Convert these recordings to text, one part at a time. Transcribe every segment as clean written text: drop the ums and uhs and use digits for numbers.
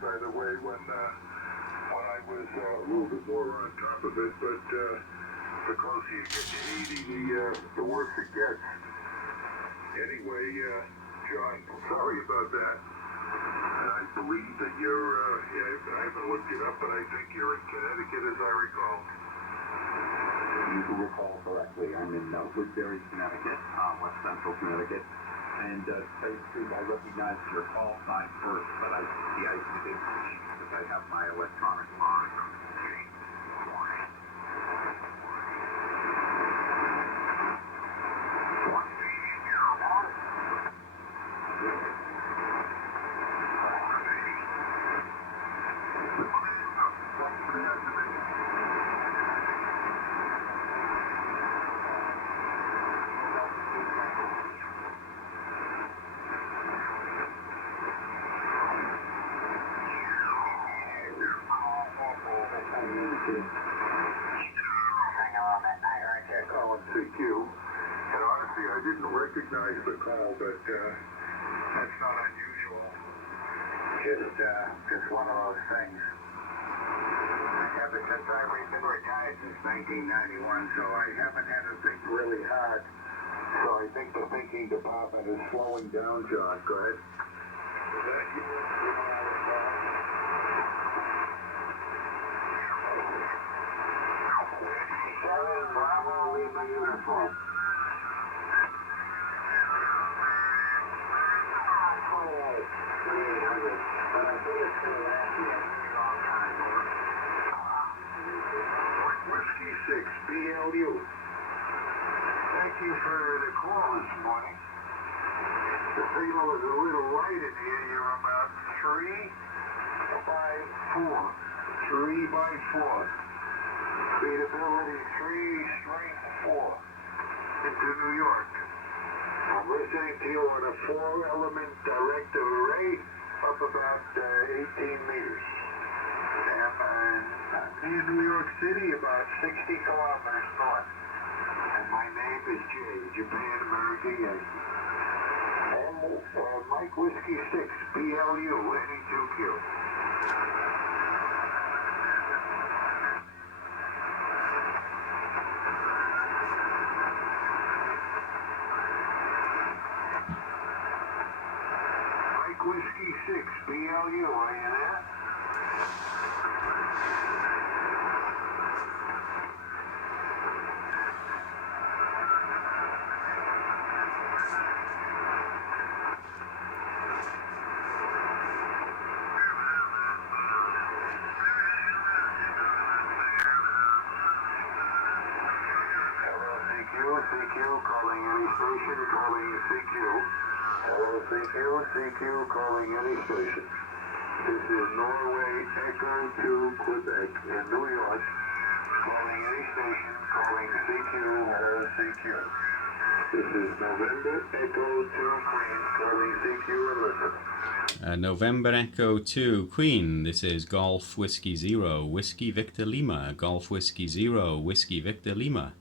by the way, when I was a little bit more on top of it, but the closer you get to 80, the worse it gets. Anyway, John, sorry about that. I believe that you're, I haven't looked it up, but I think you're in Connecticut, as I recall. You can recall correctly. I'm in Woodbury, Connecticut, West Central Connecticut. And basically, I recognized your call sign first, but I didn't because I have my electronic log. CQ, and honestly, I didn't recognize the call, but that's not unusual. Just one of those things. Ever since I've been retired since 1991, so I haven't had to think really hard. So I think the thinking department is slowing down, John. Go ahead. Is that you? Bravo, Lima uniform. Whiskey 6, BLU. Thank you for the call this morning. The signal is a little light in here. You're about 3 by 4. 3 by 4. Speedability 3, strength 4 into New York. I'm listening to you on a 4-element directive array up about 18 meters. And near New York City, about 60 kilometers north. And my name is Jay, Japan American Yankee. And Mike Whiskey 6, BLU, NE2Q. Whiskey 6, BLU, are you there? Hello, CQ, calling any station, calling CQ. Hello, CQ, calling any station. This is Norway Echo to Quebec in New York. Calling any station, calling CQ, hello, CQ. This is November Echo 2 Queen, calling CQ and listen. November Echo 2 Queen, this is Golf Whiskey 0, Whiskey Victor Lima, Golf Whiskey 0, Whiskey Victor Lima.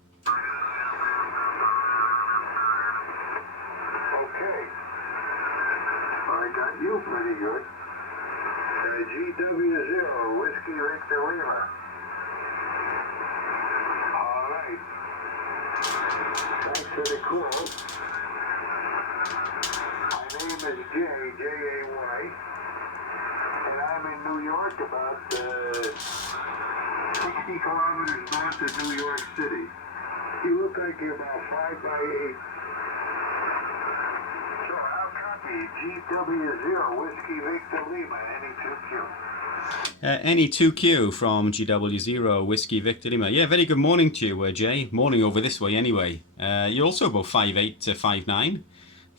You pretty good. GW0, Whiskey Victor Lima. All right. Thanks for the call. My name is Jay, J-A-Y, and I'm in New York, about 60 kilometers north of New York City. You look like you're about 5 by 8. GW0, Whiskey Victor Lima, NE2Q. NE2Q from GW0, Whiskey Victor Lima. Yeah, very good morning to you, Jay. Morning over this way anyway. You're also about 5'8" to 5'9".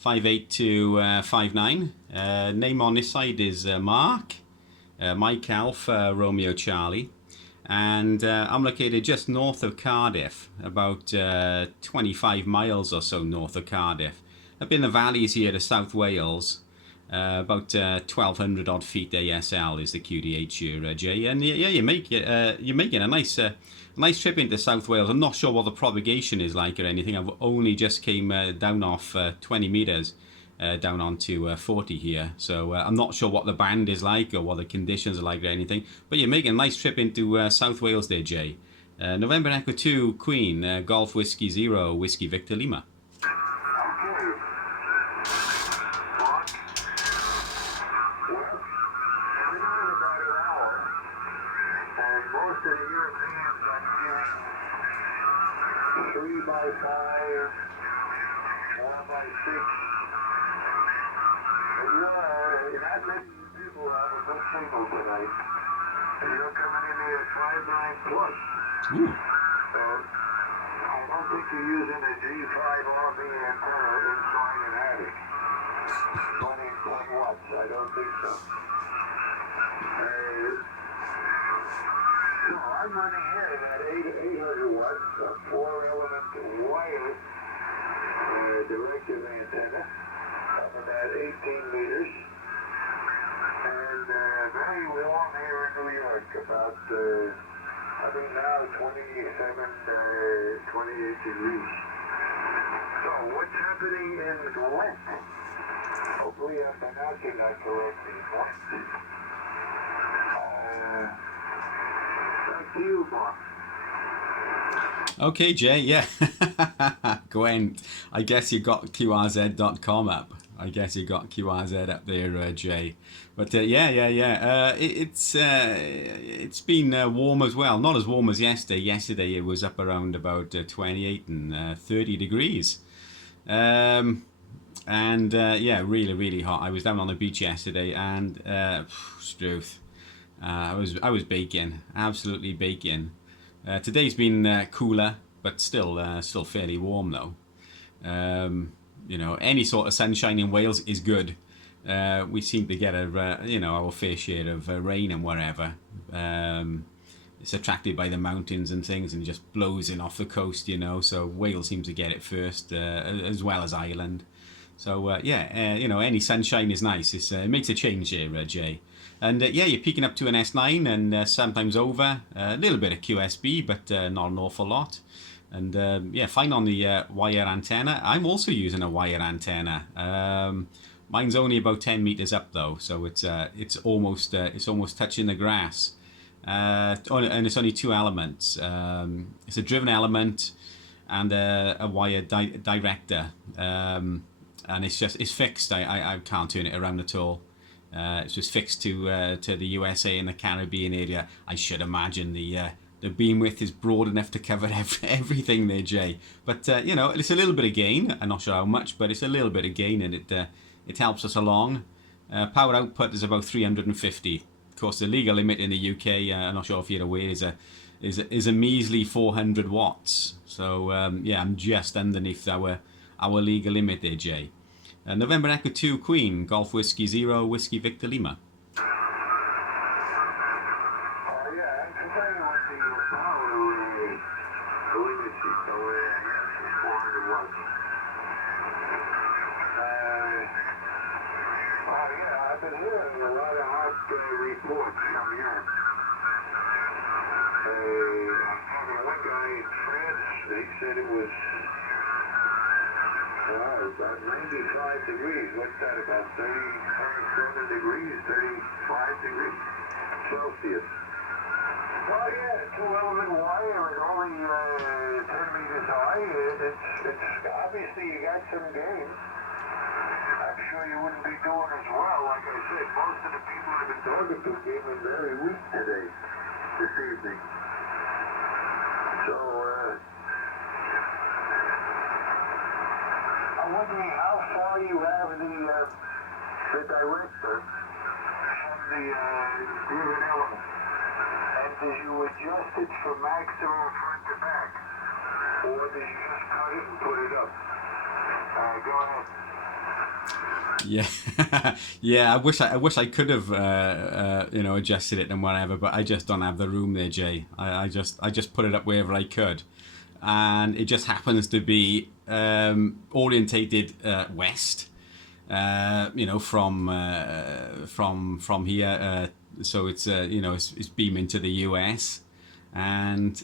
5'8" to 5'9". Name on this side is Mark. Mike Alpha, Romeo Charlie. And I'm located just north of Cardiff, about 25 miles or so north of Cardiff. Up in the valleys here of South Wales, about 1,200 odd feet ASL is the QDH here, Jay. And yeah, you're making a nice trip into South Wales. I'm not sure what the propagation is like or anything. I've only just came down off 20 meters. down onto 40 here. So I'm not sure what the band is like or what the conditions are like or anything. But you're making a nice trip into South Wales there, Jay. November Echo 2, Queen, Golf Whiskey 0, Whiskey Victor Lima. Okay. Mark. Well, we're doing about an hour, and most of the Europeans I'm giving 3 by 5, 4 by 6. Not many people have a good signal tonight. You're coming in here at 5.9 plus. Ooh. I don't think you're using a G5 RB antenna inside an attic. 20 watts, I don't think so. So I'm running here at 800 watts, a 4-element wireless directive antenna of about 18 meters. And very warm here in New York, about, I think now 28 degrees. So what's happening in Gwent? Hopefully I'm pronouncing that correctly. Gwent. Back to you, Bob. Okay, Jay, yeah. Gwent. I guess you got QRZ.com up. I guess you got QRZ up there, Jay. But it's been warm as well. Not as warm as yesterday. Yesterday it was up around about 28 and 30 degrees. Really, really hot. I was down on the beach yesterday and struth. I was baking, absolutely baking. Today's been cooler, but still fairly warm though. You know, any sort of sunshine in Wales is good. We seem to get our fair share of rain and whatever. It's attracted by the mountains and things and just blows in off the coast, you know. So Wales seems to get it first, as well as Ireland. So any sunshine is nice. It makes a change here, Jay. And you're peaking up to an S9 and sometimes over. A little bit of QSB, but not an awful lot. And fine on the wire antenna. I'm also using a wire antenna. Mine's only about 10 meters up though, so it's almost touching the grass. And it's only 2 elements. It's a driven element and a wire director. And it's fixed. I can't turn it around at all. It's just fixed to the USA and the Caribbean area. I should imagine the beam width is broad enough to cover everything there, Jay. But it's a little bit of gain. I'm not sure how much, but it's a little bit of gain, and it helps us along. Power output is about 350. Of course, the legal limit in the UK, I'm not sure if you're aware, is a measly 400 watts. So I'm just underneath our legal limit there, Jay. November Echo 2, Queen, Golf Whiskey 0, Whiskey Victor Lima. I've been hearing a lot of hot reports from Europe. One guy in France, he said it was about 95 degrees. What's that, about 37 degrees, 35 degrees Celsius? Well, yeah, 2-element wire and only 10 meters high. It's obviously you got some gain. I'm sure you wouldn't be doing as well. Like I said, most of the people I've been talking to came in very weak today, this evening. So, I'm wondering how far you have the director from the driven element. And did you adjust it from maximum front to back? Or did you just cut it and put it up? Go ahead. Yeah. I wish I could have adjusted it and whatever, but I just don't have the room there, Jay. I just put it up wherever I could, and it just happens to be orientated west. From here. So it's it's beaming to the US, and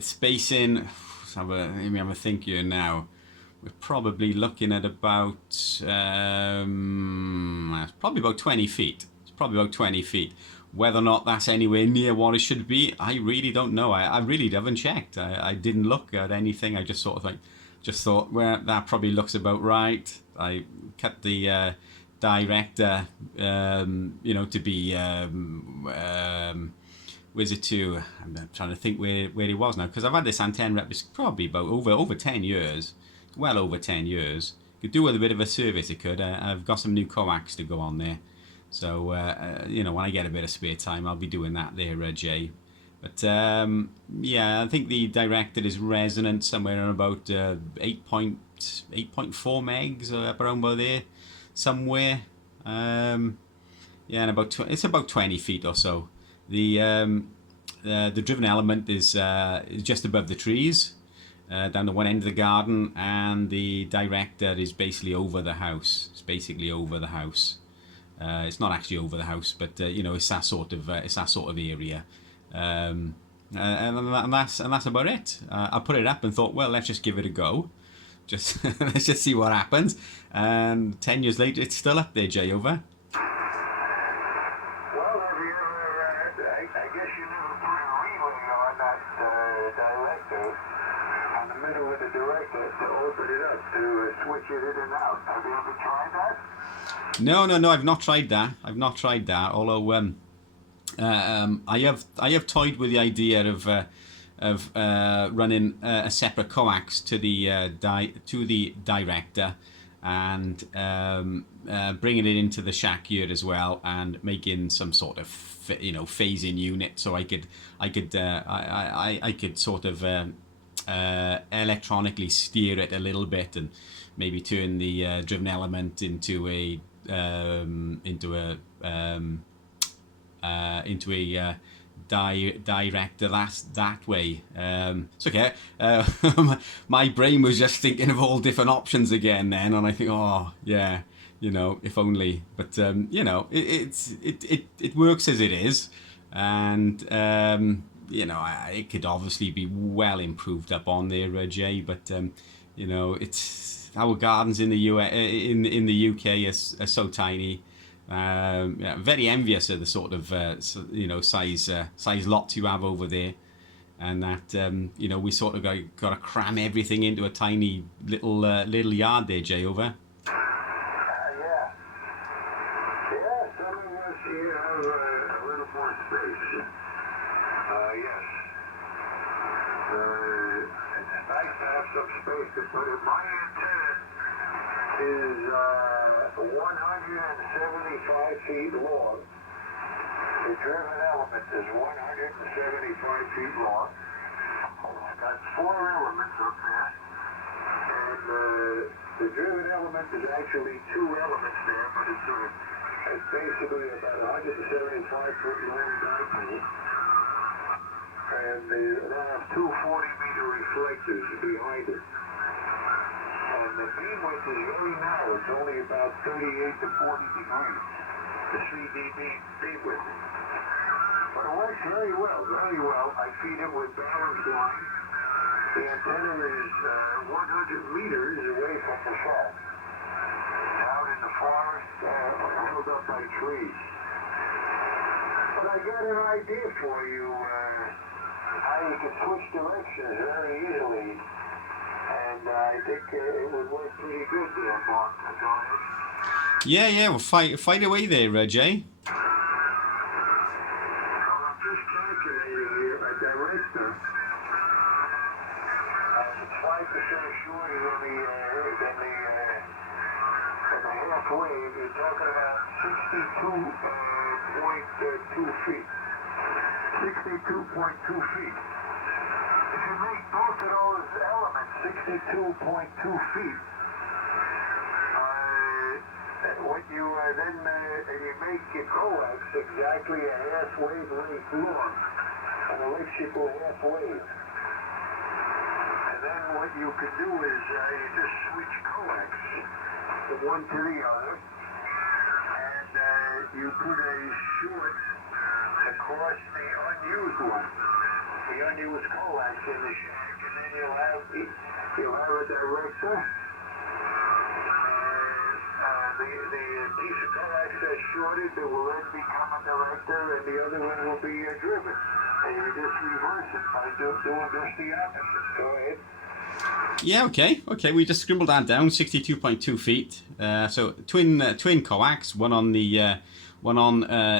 spacing. Let me have a think here now. we're probably looking at about probably about 20 feet. It's probably about 20 feet. Whether or not that's anywhere near what it should be, I really don't know. I really haven't checked. I didn't look at anything. I just sort of thought, well, that probably looks about right. I cut the director, to be where's it to? I'm trying to think where it was now, because I've had this antenna up probably about over 10 years, well over 10 years. Could do with a bit of a service. It could. I've got some new coax to go on there. So, when I get a bit of spare time, I'll be doing that there, Jay. But, yeah, I think the director is resonant somewhere around about 8.4 megs, up around about there, somewhere. And about it's about 20 feet or so. The driven element is just above the trees, down the one end of the garden, and the director is basically over the house. It's basically over the house. It's not actually over the house, but it's that sort of area, and that's about it. I put it up and thought, well, let's just give it a go. Just let's just see what happens. And 10 years later, it's still up there, Jay. Over. Well, have you ever? I guess you never put a relay on that director, on the middle of the director, to open it up to switch it in and out. Have you ever tried that? No, I've not tried that. Although I have toyed with the idea of running a separate coax to the director, and bringing it into the shack here as well, and making some sort of phasing unit, so I could sort of electronically steer it a little bit, and maybe turn the driven element into a director that way. It's okay. My brain was just thinking of all different options again then, and I think, oh yeah, if only. But it works as it is, and it could obviously be well improved up on there, Jay. But it's our gardens in the in the UK are so tiny. Very envious of the sort of size lots you have over there, and that we sort of got to cram everything into a tiny little yard there, Jay. Over. Yeah, some of us here have a little more space. Yes. It's nice to have some space to put it. My antenna is 175 feet long. The driven element is 175 feet long. It's got 4 elements up there. And the driven element is actually 2 elements there, but it's basically about 175 foot long dipole. And they have 2 40-meter reflectors behind it. And the beam width is very narrow. It's only about 38 to 40 degrees. The 3D beam width. But it works very well, very well. I feed it with balance line. The antenna is 100 meters away from the shack. Out in the forest, held up by trees. But I got an idea for you, how you can switch directions very easily. And I think it would work pretty good there, Mark. Go ahead. Yeah, well, fight away there, Jay. So I'm just calculating here a director. It's 5% shorter than the half wave. You're talking about 62.2 feet. 62.2 feet. If you make both of those elements 62.2 feet, what you then you make your coax exactly a half wavelength long, an electrical half wave. And then what you can do is you just switch coax from one to the other, and you put a short across the unused one, the unused coax in the shack, and then you'll have a director the piece of coax that's shorted that will then become a director, and the other one will be driven. And you just reverse it by doing just the opposite. Go ahead. Yeah, okay. We just scribbled that down. 62.2 feet. So twin coax, one on the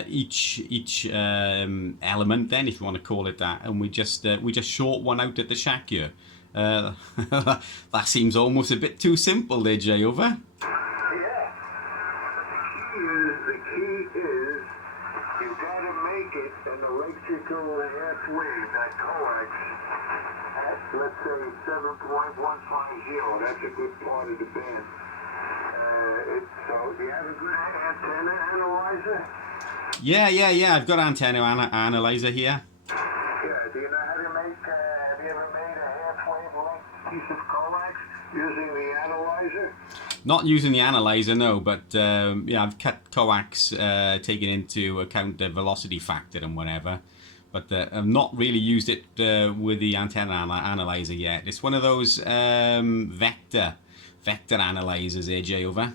each element. Then, if you want to call it that, and we just short one out at the shack here. That seems almost a bit too simple, there, Jay. Over. Yeah. The key is you've got to make it an electrical half wave, that coax, at, let's say, 7.150. That's a good part of the band. So do you have a good antenna analyzer? Yeah. I've got antenna analyzer here. Yeah. Do you know how to make? Have you ever made a half-wave length piece of coax using the analyzer? Not using the analyzer, no, but yeah, I've cut coax, taking into account the velocity factor and whatever. But I've not really used it with the antenna analyzer yet. It's one of those vector analyzers, AJ, over. Okay.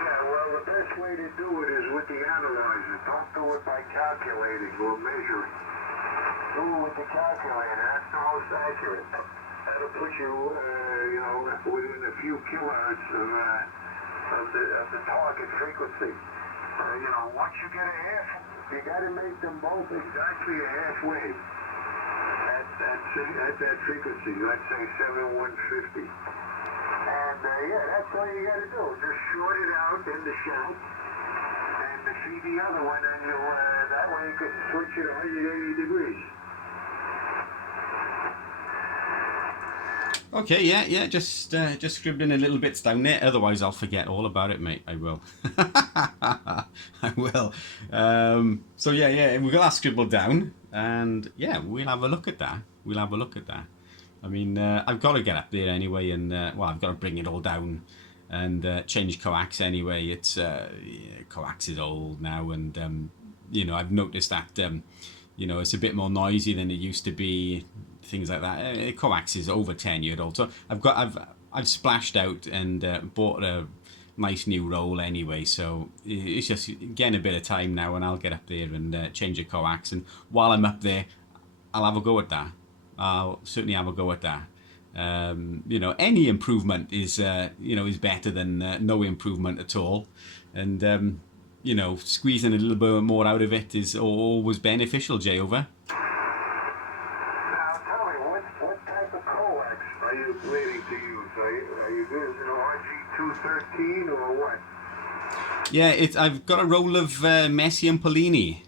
Yeah, well, the best way to do it is with the analyzer. Don't do it by calculating or measuring. Do it with the calculator. That's the most accurate. That'll put you, within a few kilohertz of the target frequency. Once you get a half, you got to make them both exactly a half wave at that frequency. Let's say 7.150. And that's all you got to do. Just short it out in the shack and feed the other one, and that way you can switch it 180 degrees. Okay, yeah, just scribbling a little bits down there. Otherwise, I'll forget all about it, mate. I will. I will. So yeah, we've got that scribbled down, and yeah, we'll have a look at that. I mean, I've got to get up there anyway, and I've got to bring it all down and change coax anyway. It's coax is old now, and I've noticed that it's a bit more noisy than it used to be. Things like that. Coax is over 10-year-old, so I've splashed out and bought a nice new roll anyway. So it's just getting a bit of time now, and I'll get up there and change a coax. And while I'm up there, I'll have a go at that. I'll certainly have a go at that. Any improvement is better than no improvement at all, and squeezing a little bit more out of it is always beneficial. Jay, over. Planning to use? Are you using RG213 or what? Yeah, I've got a roll of Messi and Polini.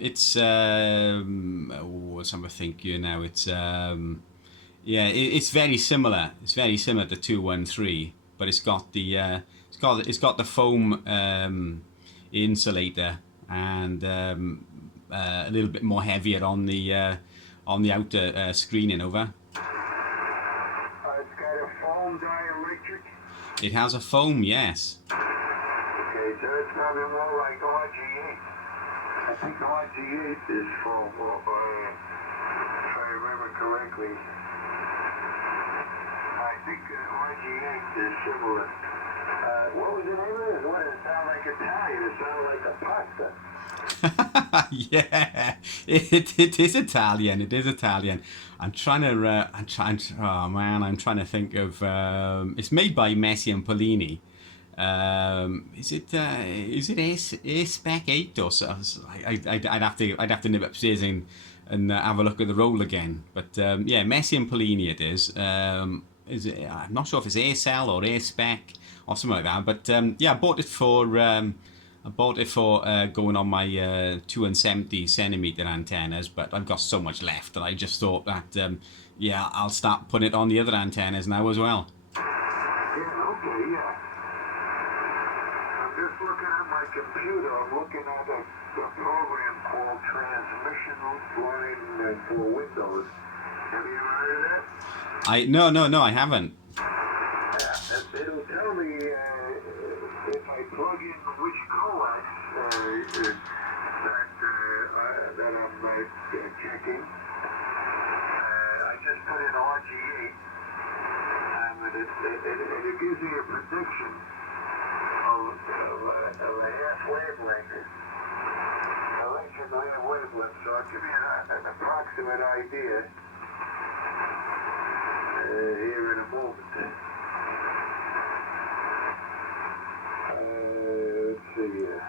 It's what's I'm thinking now? It's it's very similar. It's very similar to 213, but it's got the foam insulator and a little bit more heavier on the outer screening. Over. Dielectric? It has a foam, yes. Okay, so it's probably more like RG8. I think RG8 is foam, if I remember correctly. I think RG8 is similar. What was the name of it? What, it sound like Italian? It sounded like a pasta. Yeah, it is Italian. It is Italian. I'm trying to think of. It's made by Messi and Polini. Is it A-Spec 8 or so? I'd have to nip upstairs and have a look at the roll again. But Messi and Polini it is. Is it? I'm not sure if it's A-Cell or A-Spec or something like that. But I bought it for. Going on my 270 centimeter antennas, but I've got so much left that I just thought that I'll start putting it on the other antennas now as well. Yeah, okay, yeah. I'm just looking at my computer. I'm looking at a program called Transmission Line for Windows. Have you ever heard of that? No, I haven't. Yeah, it'll tell me if I plug in which coax that I'm checking. I just put in RG8. I'm going to it gives me a prediction of a half wavelength, electrical half wavelength, so I'll give you an approximate idea here in a moment. Let's see here.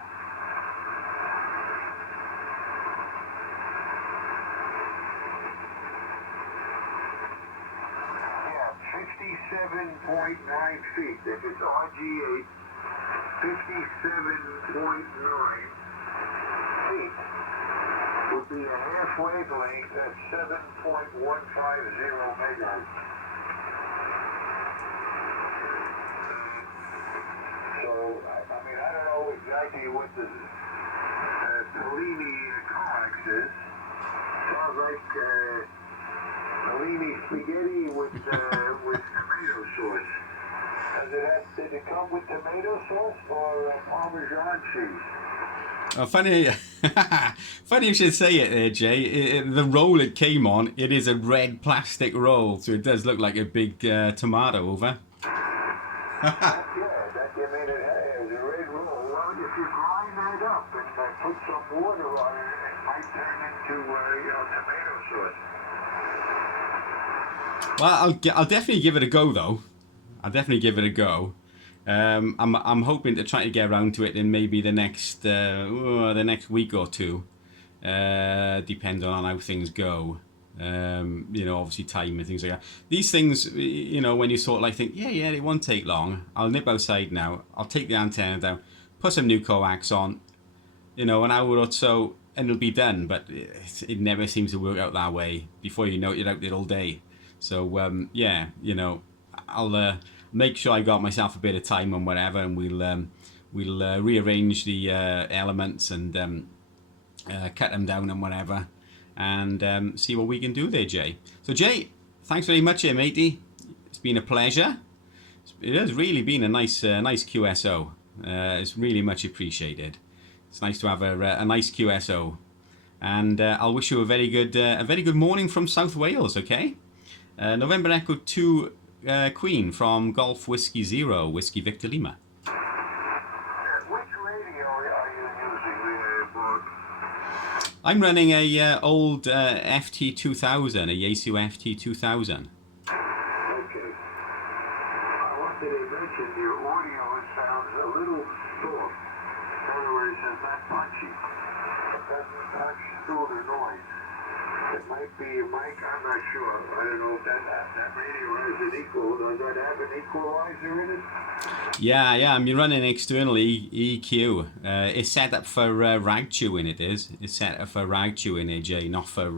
Yeah, 57.9 feet. If it's RG8, 57.9 feet would be a half wavelength at 7.150 megahertz. So, I mean, I don't know exactly what the Bellini coax is. Sounds like Bellini spaghetti with tomato sauce. Did it come with tomato sauce or Parmesan cheese? Oh, funny, funny you should say it there, Jay. The roll it came on, it is a red plastic roll, so it does look like a big tomato over. Yeah, that you mean it has a red roll. Well, if you grind that up and put some water on it, it might turn into tomato sauce. Well, I'll definitely give it a go though. I'll definitely give it a go. I'm hoping to try to get around to it in maybe the next week or two. Depends on how things go. You know, obviously time and things like that. These things, you know, when you sort of like think, yeah, it won't take long. I'll nip outside now. I'll take the antenna down, put some new coax on, you know, an hour or so, and it'll be done. But it never seems to work out that way. Before you know it, you're out there all day. So yeah, you know, I'll make sure I got myself a bit of time and whatever, and we'll rearrange the elements and cut them down and whatever, and see what we can do there, Jay. So Jay, thanks very much here, matey. It's been a pleasure. It has really been a nice QSO. It's really much appreciated. It's nice to have a nice QSO, and I'll wish you a very good morning from South Wales. Okay, November Echo 2 Queen from Golf Whiskey Zero Whiskey Victor Lima. Which radio are you using there, Bob? I'm running a old FT2000, a Yaesu FT2000. Okay. I wanted to mention your audio sounds a little soft. In other words, it's not punchy. It doesn't punch through the noise. It might be a mic, I'm not sure. I don't know if that radio has an equal. Does that have an equalizer in it? Yeah, I'm running external EQ. It's set up for rag chewing. It is. It's set up for rag chewing, AJ, not for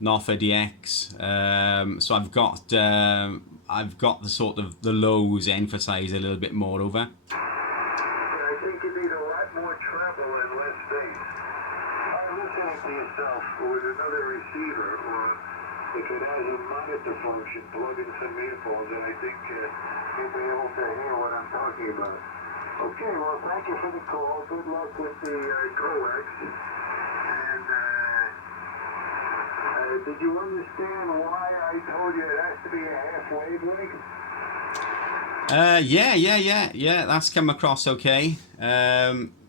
DX. So I've got the sort of the lows emphasized a little bit more over. Yeah, I think you need a lot more treble and less bass. Try listening to yourself with another receiver, or if it has a monitor function, plug in some earphones, and I think you'll be able to hear what I'm talking about. Okay, well, thank you for the call. Good luck with the coax. And did you understand why I told you it has to be a half wavelength? Yeah. That's come across okay.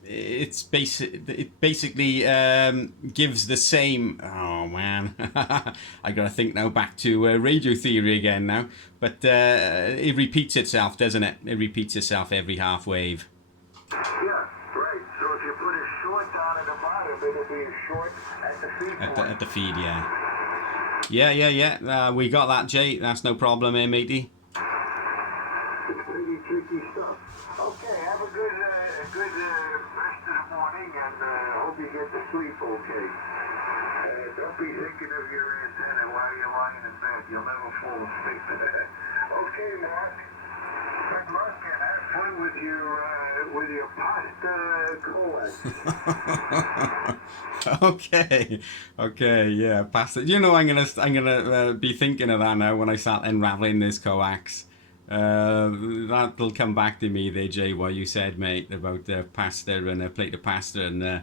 It basically gives the same. Oh man, I gotta think now back to radio theory again now. But it repeats itself, doesn't it? It repeats itself every half wave. Yeah, right. So if you put a short down at the bottom, it'll be a short at the feed point. At the feed, yeah. We got that, Jay. That's no problem, matey. It's pretty tricky stuff. Okay, have a good rest of the morning, and hope you get to sleep okay. Don't be thinking of your antenna while you're lying in bed. You'll never fall asleep. Okay, Mark. Good luck and have fun with your pasta coax. Okay, yeah, pasta. You know, I'm gonna be thinking of that now when I start unraveling this coax. That'll come back to me there, Jay, what you said, mate, about pasta and a plate of pasta and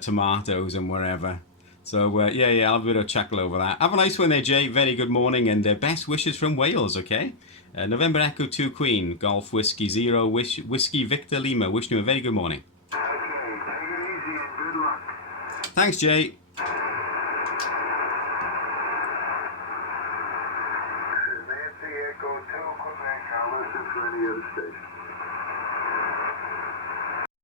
tomatoes and whatever. So yeah, I'll have a bit of chuckle over that. Have a nice one there, Jay. Very good morning, and best wishes from Wales. Okay, November Echo 2 Queen, Golf Whiskey 0, Whiskey Victor Lima. Wishing you a very good morning. Okay, take it easy and good luck. Thanks, Jay. This is Nancy Echo 2 Quebec. I'll listen for any other station.